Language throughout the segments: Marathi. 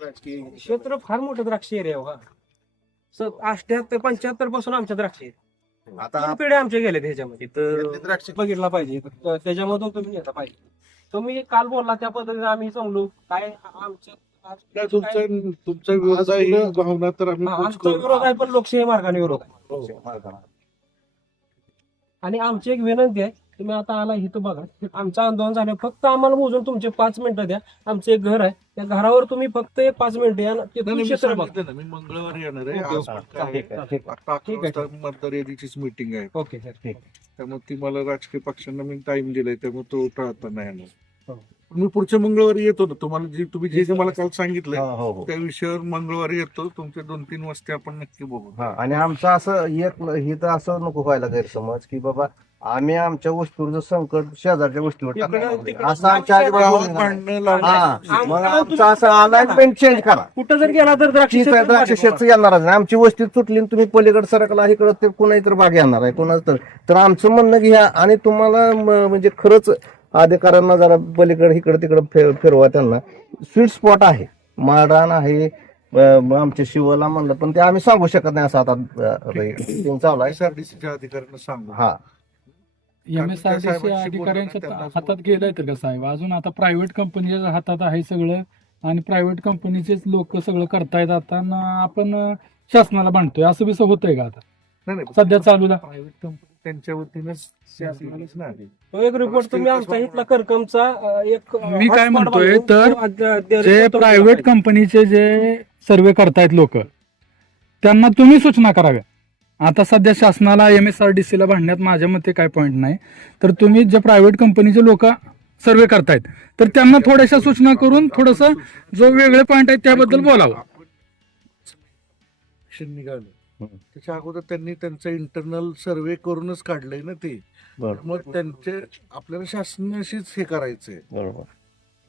क्षेत्र फार मोठं द्राक्ष एरिया हा. 78 75 पासून आमच्या द्राक्ष आहेत. आता तीन पिढ्या आमच्या गेल्या त्याच्यामध्ये यातली तर द्राक्ष बघितला पाहिजे तर त्याच्यामधून तुम्ही घेतला पाहिजे. तुम्ही काल बोलला त्या पद्धतीने आम्ही समजू काय आमच्या नाही, तुमचा विरोध आहे ही भावना तर आम्ही आमचा विरोध आहे पण लोकशाही मार्गाने विरोध आहे. हो. आणि आमची एक विनंती आहे तुम्ही आता आला इथं बघा आमचं आंदोलन झालं फक्त आम्हाला मोजून तुमचे 5 मिनिटं द्या. आमचं एक घर आहे त्या घरावर तुम्ही फक्त 5 मिनिटं या नाही, तिथून मी क्षेत्र बघा. सांगितलं ना, मी मंगळवारी येणार आहे. ओके, आज पण काय ठीक आहे, ठीक आहे. आता 11 ठीक आहे. वाजता मतदार यादीचीच मीटिंग आहे. ओके सर ठीक आहे. त्यामुळे ती मला राजकीय पक्षांना मी टाइम दिलाय त्यामुळे तो टाळता नाही येणार. हो. मी पुढच्या मंगळवारी येतो ना तुम्हाला तुम्ही जे मला काल सांगितलंय हो, हो. त्या विषयावर मंगळवारी येतो. तुमचे 2-3 वस्ती आपण नक्की बघू. हा, आणि आमचं असं एक हे तर असं नको व्हायला गैरसमज की बाबा आम्ही आमच्या वस्तूचं संकट शेजारच्या गोष्टीवर इकडं- टाकणार. तिकडं- असं आमच्या गावात आजूबाजूला भांडणं लावणं हा, मग आमचं असं अलाइनमेंट चेंज करा. कुठं जर गेला तर द्राक्ष क्षेत्र द्राक्ष क्षेत्र येणारच नाही. आमची वस्ती तुटली आणि तुम्ही पलीकडे सरकला इकडं ते कुणाही तर बाग येणार आहे कोणाच तर आमचं म्हणणं घ्या आणि तुम्हाला म्हणजे खरंच अधिकाऱ्यांना जरा पलीकडे इकडे तिकडे फिरवा. त्यांना स्वीट स्पॉट आहे माळरान आहे. आमच्या शिवला म्हणलं पण ते आम्ही सांगू शकत नाही असं आता चालू आहे. SRDC अधिकाऱ्यांना सांगू. हा, MSRDC अधिकाऱ्यांच्या हातात गेलंय तर का साहेब अजून आता प्रायव्हेट कंपनीच्या हातात आहे सगळं आणि प्रायव्हेट कंपनीचेच लोक सगळं करतायत आता आणि आपण शासनाला बांधतोय असं बिसं होतंय का आता नाही नाही, सध्या चालूला प्रायव्हेट कंपनी त्यांच्या वतीनंच शासनालाच नाही. तो एक रिपोर्ट तुम्ही आमचा इथला करकमचा एक मी काय hotspot म्हणतोय बनवून तर तो जे report तुम्ही प्रायव्हेट केला कंपनीचे जे सर्वे करतायत लोक त्यांना तुम्ही सूचना कराव्या. आता सध्या शासनाला MSRDC ला भांडण्यात माझ्या मते काय पॉईंट नाही तर तुम्ही जे प्रायव्हेट कंपनीचे लोक सर्वे करतायत तर त्यांना थोड्याशा सूचना करून थोडस जो वेगळे पॉईंट आहेत त्याबद्दल बोलावं. Election निघालं त्याच्या अगोदर त्यांनी त्यांचा इंटरनल सर्वे करूनच काढलंय ना ते. बरोबर मग त्यांचे आपल्याला शासनाशीच हे करायचंय. बरोबर.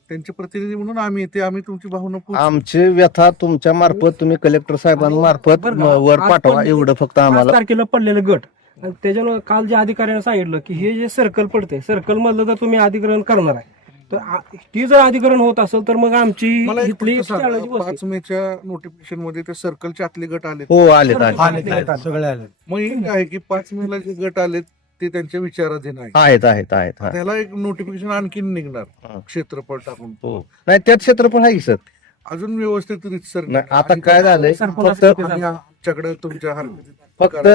त्यांचे प्रतिनिधी म्हणून आम्ही तुमची भावना पोहोचवू. आमची व्यथा तुमच्या मार्फत तुम्ही कलेक्टर साहेबांमार्फत बरं का? वर आज पाठवा पण एवढं फक्त 5 आम्हाला. तारखेला पडलेलं गट आणि त्याच्यानं काल ज्या अधिकाऱ्याने सांगितलं की हे जे सर्कल पडते सर्कल मधलं तर तुम्ही अधिग्रहण करणार आहे तर ती जर अधिग्रहण होत असेल तर मग आमची मला एक इथली फक्त सांगा, शाळेची वस्ती. 5 मेच्या नोटिफिकेशन मध्ये ते सर्कलचे आतले गट आले. हो आलेत मग एक आहे की 5 मेला जे गट आले ते त्यांच्या विचाराधीन आहे. आहेत आहेत आहेत हा. त्याला एक नोटिफिकेशन आणखीन निघणार हा. क्षेत्रफळ टाकून. हो. नाही त्यात क्षेत्रफळ आहे की सर. अजून व्यवस्थित रीतसर नाही, आता काय झालंय फक्त आमच्याकडे तुमच्या हरकतीत फक्त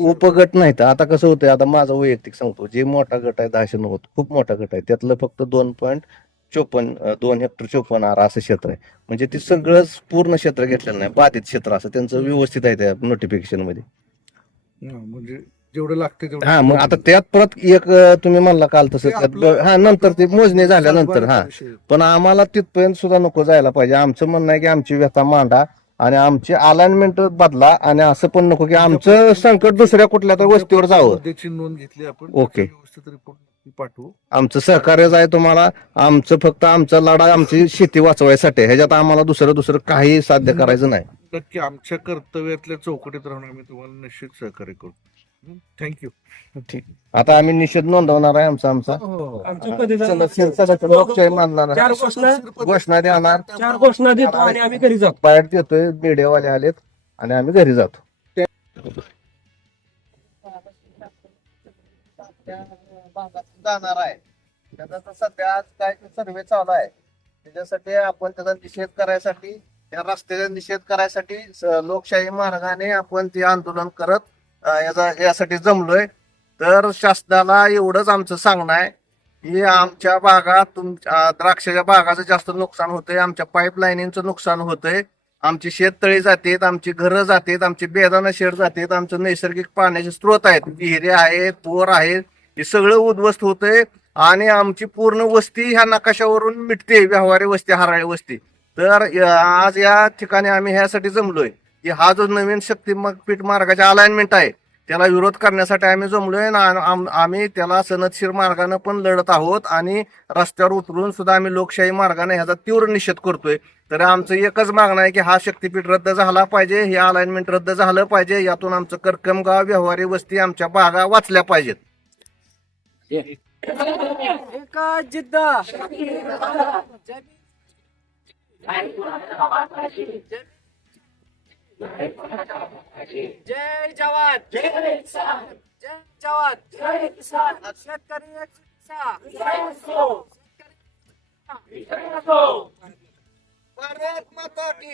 उपगट नाही तर आता कसं होतंय आता माझा वैयक्तिक सांगतो जे मोठा गट आहे 1090 खूप मोठा गट आहे त्यातलं फक्त 2 हेक्टर 54 आरा असं क्षेत्र आहे म्हणजे ते सगळंच पूर्ण क्षेत्र घेतलेलं नाही बाधित क्षेत्र असं त्यांचं व्यवस्थित आहे त्या नोटिफिकेशन मध्ये. म्हणजे जेवढं लागते तेवढं. हा मग आता त्यात परत एक तुम्ही म्हणला काल तसं ते त्यात आपलं- हा नंतर ते मोजणी झाल्यानंतर हा विषय. पण आम्हाला तिथपर्यंत सुद्धा नको जायला पाहिजे. आमचं म्हणणं आहे की आमची व्यथा मांडा आणि आमची अलाइनमेंट बदला आणि असं पण नको की आमचं संकट दुसऱ्या कुठल्या तर वस्तीवर जावं. मुद्द्याची नोंद घेतली आपण. ओके. त्याचा व्यवस्थित रिपोर्ट पाठवू. आमचं सहकार्यच आहे तुम्हाला. आमचं फक्त आमचा लढा आमची शेती वाचवायसाठी ह्याच्यात आम्हाला दुसरं काही साध्य करायचं नाही. नक्की आमच्या कर्तव्यातल्या चौकटीत राहून आम्ही तुम्हाला निश्चित सहकार्य करू. थँक्यू. ठीक. आता आम्ही निषेध नोंदवणार आहे आमचा आमच्या कधी लोकशाही मानणार 4 घोषणा घोषणा देणार 4 घोषणा देतो आणि आम्ही घरी जातो. बाहेर देतोय मीडियावाले आलेत आणि आम्ही घरी जातो. जाणार आहे त्याचा तर सध्या आज काय सर्वे चालू आहे त्याच्यासाठी आपण त्याचा निषेध करायसाठी त्या रस्त्याचा निषेध करायसाठी लोकशाही मार्गाने आपण ते आंदोलन करत यासाठी जमलोय. तर शासनाला एवढंच आमचं सांगणं आहे की आमच्या भागात तुमच्या द्राक्षाच्या बागाचं जास्त नुकसान होतंय. आमच्या पाईपलाईनिंगचं नुकसान होतंय. आमची शेततळी जातात आमची घरं जातात आमची बेदाना शेड जातात आमचं नैसर्गिक पाण्याचे स्रोत आहेत विहिरी आहेत बोर आहेत हे सगळं उद्ध्वस्त होतंय आणि आमची पूर्ण वस्ती ह्या नकाशावरून मिटते व्यवहारी वस्ती हराळी वस्ती. तर आज या ठिकाणी आम्ही ह्यासाठी जमलोय की हा जो नवीन शक्तीपीठ मार्गाचा अलाइनमेंट आहे त्याला विरोध करण्यासाठी आम्ही जमलोय आम्ही त्याला सनदशीर मार्गाने पण लढत आहोत आणि रस्त्यावर उतरून सुद्धा आम्ही लोकशाही मार्गाने ह्याचा तीव्र निषेध करतोय. तर आमचं एकच मागणं आहे की हा शक्तीपीठ रद्द झाला पाहिजे हे अलाइनमेंट रद्द झालं पाहिजे यातून आमचं करकमगाव व्यवहारी वस्ती आमच्या बागा वाचल्या पाहिजेत. एका जिद्दा जय जवान जय किसान, जय जवान जय किसान, शेतकरी एक भारत माता की